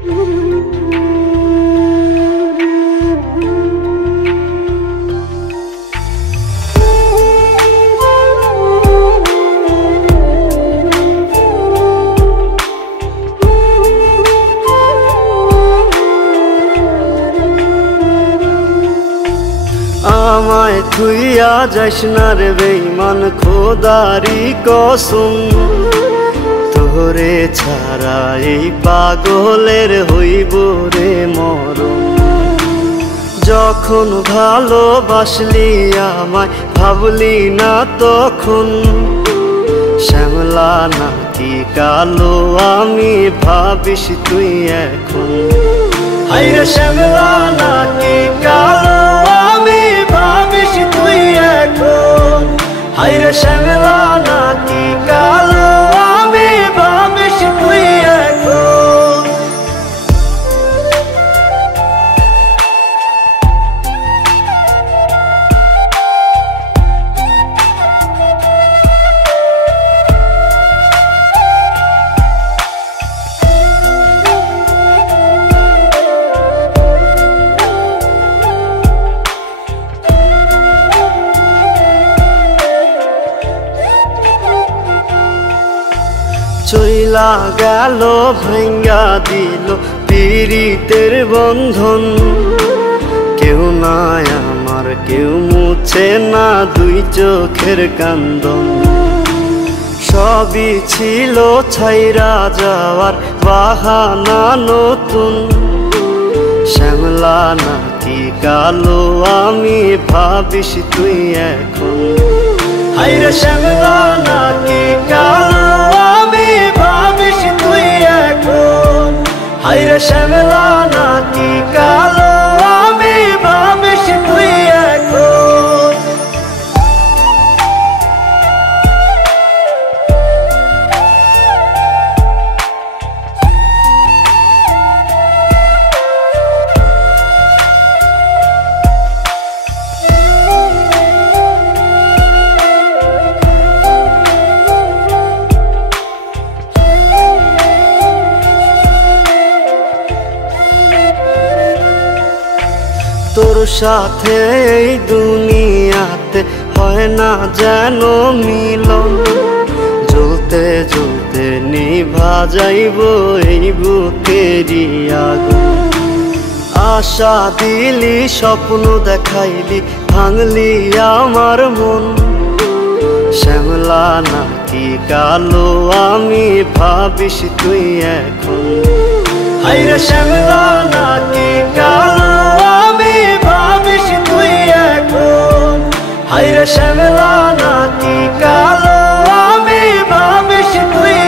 আমায় থুইয়া যাস না রে বেঈমান খোদারি কসম, তোরে ছাড়া এই পাগলের হইব রে মরণ। যখন ভালোবাসলি আমায় ভাবলি না তখন, শ্যামলা নাকি কালো আমি ভাবিস তুই এখন। হায়রে শ্যামলা নাকি কালো আমি ভাবিস তুই এখন। হায়রে শ্যামলা নাকি কালো আমি ভাবিস তুই এখন। চইলা গেল ভাঙ্গা দিল পীড়িতের বন্ধন, কেউ নাই আমার কেউ মুছে না দুই চোখের কান্দন। সবই ছিল ছাইরা যাওয়ার বাহানা নতুন, শ্যামলা নাকি কালো আমি ভাবিস তুই এখন। হায়রে শ্যামলা নাকি কালো আমি ভাবিস তুই এখন। হায়রে শ্যামলা নাকি কালো আমি ভাবিস তুই এখন। তোর সাথে এই দুনিয়াতে হয় না যেন মিলন, জ্বলতে জ্বলতে নিভা যাইব এই বুকেরই আগুন। আশা দিলি স্বপ্ন দেখাইলি ভাঙলি আমার মন, শ্যামলা নাকি কালো আমি ভাবিস তুই এখন। হায়রে শ্যামলা নাকি কালো আমি ভাবিস তুই এখন। হায়রে শ্যামলা নাকি কালো আমি ভাবিস তুই